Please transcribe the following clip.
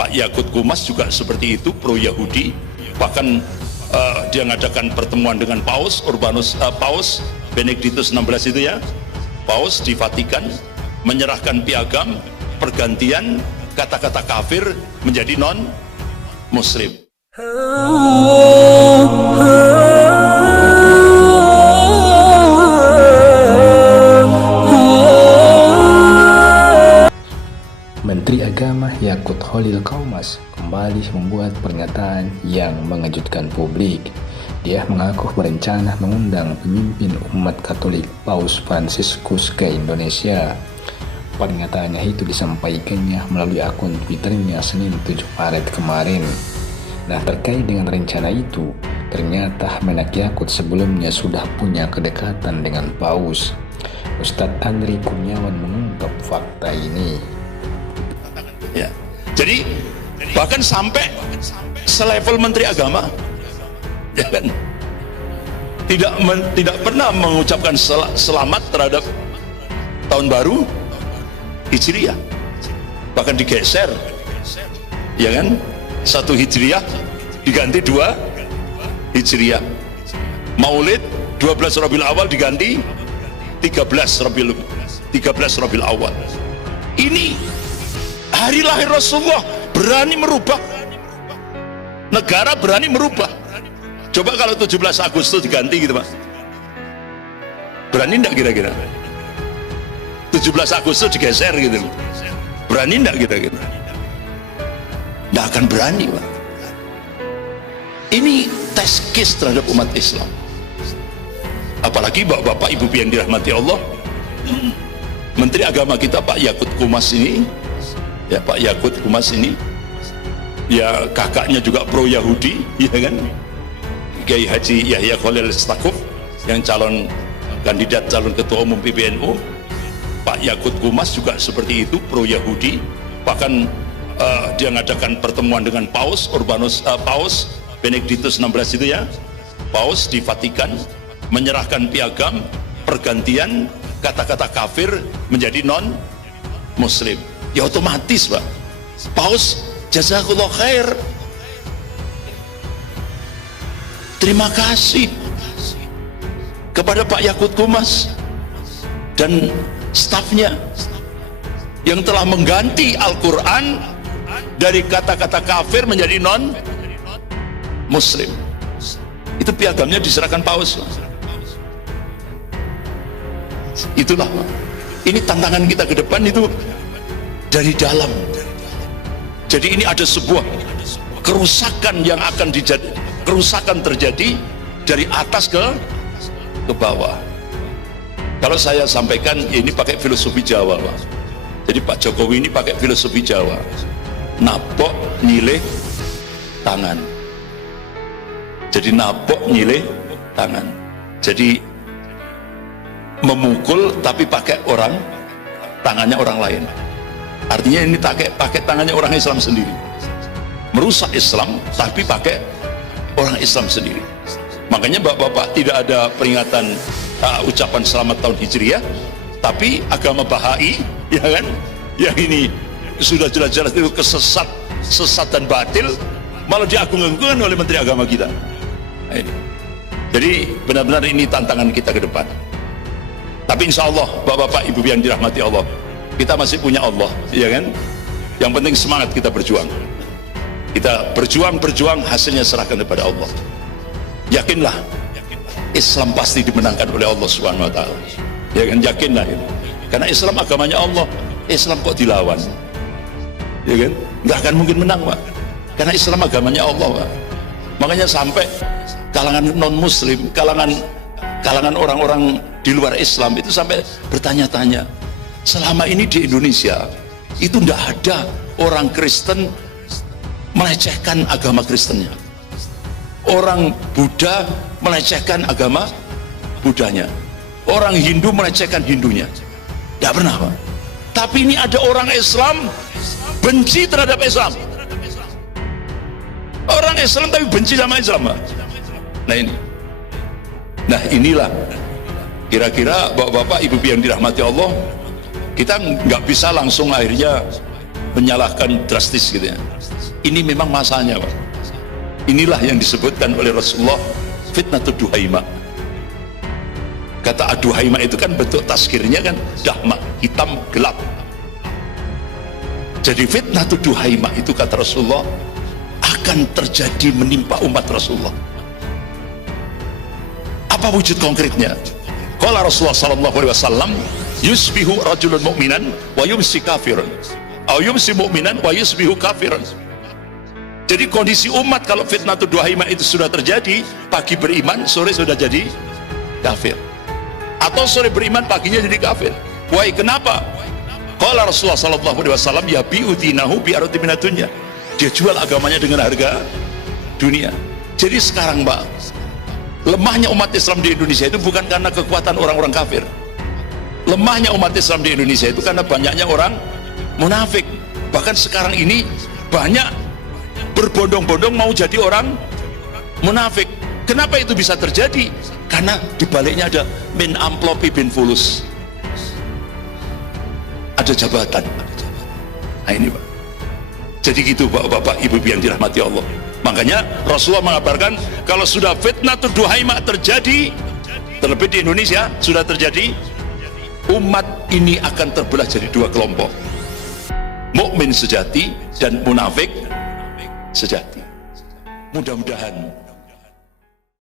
Pak Yakut Kumas juga seperti itu, pro Yahudi. Bahkan dia mengadakan pertemuan dengan Paus Paus Benedictus XVI itu ya, Paus di Vatikan, menyerahkan piagam pergantian kata-kata kafir menjadi non muslim. Menteri Agama Yakut Khalil Qaumas kembali membuat pernyataan yang mengejutkan publik. Dia mengaku berencana mengundang pemimpin umat Katolik Paus Fransiskus ke Indonesia. Pernyataannya itu disampaikannya melalui akun Twitternya Senin 7 Maret kemarin. Nah, terkait dengan rencana itu, ternyata Menak Yakut sebelumnya sudah punya kedekatan dengan Paus. Ustadz Andri Kurniawan mengungkap fakta ini. Ya, jadi bahkan sampai selevel Menteri Agama, ya kan, tidak pernah mengucapkan selamat terhadap tahun baru Hijriah, bahkan digeser, ya kan, 1 Hijriah diganti 2 Hijriah, Maulid 12 Rabiul Awal diganti 13 Rabiul Awal. Ini hari lahir Rasulullah, berani merubah negara, berani merubah. Coba kalau 17 Agustus diganti gitu Pak, berani enggak kira-kira? 17 Agustus digeser gitu, berani enggak kira-kira? Enggak akan berani Pak. Ini tes case terhadap umat Islam. Apalagi bapak-bapak, ibu yang dirahmati Allah, Menteri Agama kita Pak Yakut Kumas ini, ya Pak Yakut Kumas ini, ya kakaknya juga pro Yahudi, ya kan, Kiai Haji Yahya Khalil Stakuf yang kandidat calon ketua umum PBNU. Pak Yakut Kumas juga seperti itu, pro Yahudi. Bahkan dia mengadakan pertemuan dengan Paus Paus Benedictus XVI itu ya, Paus di Vatikan, menyerahkan piagam pergantian kata-kata kafir menjadi non muslim. Ya otomatis Pak, Paus jazakallah khair, terima kasih kepada Pak Yakut Kumas dan stafnya yang telah mengganti Al-Quran dari kata-kata kafir menjadi non muslim. Itu piagamnya diserahkan Paus. Itulah Pak, ini tantangan kita ke depan itu dari dalam. Jadi ini ada sebuah kerusakan yang akan terjadi dari atas ke bawah. Kalau saya sampaikan ini pakai filosofi Jawa Pak. Jadi Pak Jokowi ini pakai filosofi Jawa, napok nyilih tangan. Jadi napok nyilih tangan, jadi memukul tapi pakai tangannya orang lain. Artinya ini pakai tangannya orang Islam sendiri, merusak Islam tapi pakai orang Islam sendiri. Makanya bapak-bapak tidak ada peringatan ucapan selamat tahun Hijriah, tapi agama Bahai, ya kan, yang ini sudah jelas-jelas itu sesat dan batil, malah diagung-agungkan oleh Menteri Agama kita. Nah, ini. Jadi benar-benar ini tantangan kita ke depan. Tapi insya Allah bapak-bapak, ibu yang dirahmati Allah, kita masih punya Allah, ya kan. Yang penting semangat kita berjuang. Kita berjuang, hasilnya serahkan kepada Allah. Yakinlah, Islam pasti dimenangkan oleh Allah Subhanahu Wa Taala. Ya kan, yakinlah itu. Karena Islam agamanya Allah. Islam kok dilawan? Ya kan, nggak akan mungkin menang Pak. Karena Islam agamanya Allah Pak. Makanya sampai kalangan non Muslim, kalangan orang-orang di luar Islam itu sampai bertanya-tanya, selama ini di Indonesia itu tidak ada orang Kristen melecehkan agama Kristennya, orang Buddha melecehkan agama Buddhanya, orang Hindu melecehkan Hindunya, tidak pernah Pak. Tapi ini ada orang Islam benci terhadap Islam, orang Islam tapi benci sama Islam Pak. Nah inilah kira-kira bapak-bapak, ibu yang dirahmati Allah, kita nggak bisa langsung akhirnya menyalahkan drastis gitu ya. Ini memang masanya, Pak. Inilah yang disebutkan oleh Rasulullah fitnatud duhaima. Kata aduhaima itu kan bentuk taskirnya kan dahma, hitam, gelap. Jadi fitnatud duhaima itu kata Rasulullah akan terjadi menimpa umat Rasulullah. Apa wujud konkretnya? Qala Rasulullah sallallahu alaihi wasallam, yusbihu rajulun mu'minan wa yumsi kafirun. Au yumsi mu'minan wa yusbihu kafirun. Jadi kondisi umat kalau fitnatud duhaima itu sudah terjadi, pagi beriman, sore sudah jadi kafir. Atau sore beriman, paginya jadi kafir. Why, kenapa? Qala Rasulullah sallallahu alaihi wasallam, yabi'u dinahu bi ardi minad dunya. Dia jual agamanya dengan harga dunia. Jadi sekarang, Pak, lemahnya umat Islam di Indonesia itu bukan karena kekuatan orang-orang kafir. Lemahnya umat Islam di Indonesia itu karena banyaknya orang munafik. Bahkan sekarang ini banyak berbondong-bondong mau jadi orang munafik. Kenapa itu bisa terjadi? Karena dibaliknya ada min amplopi bin fulus, ada jabatan. Nah ini, Pak. Jadi gitu, bapak-bapak, ibu-ibu yang dirahmati Allah. Makanya Rasulullah mengabarkan kalau sudah fitnatud duhaima terjadi, terlebih di Indonesia sudah terjadi, umat ini akan terbelah jadi dua kelompok, mukmin sejati dan munafik sejati. Mudah-mudahan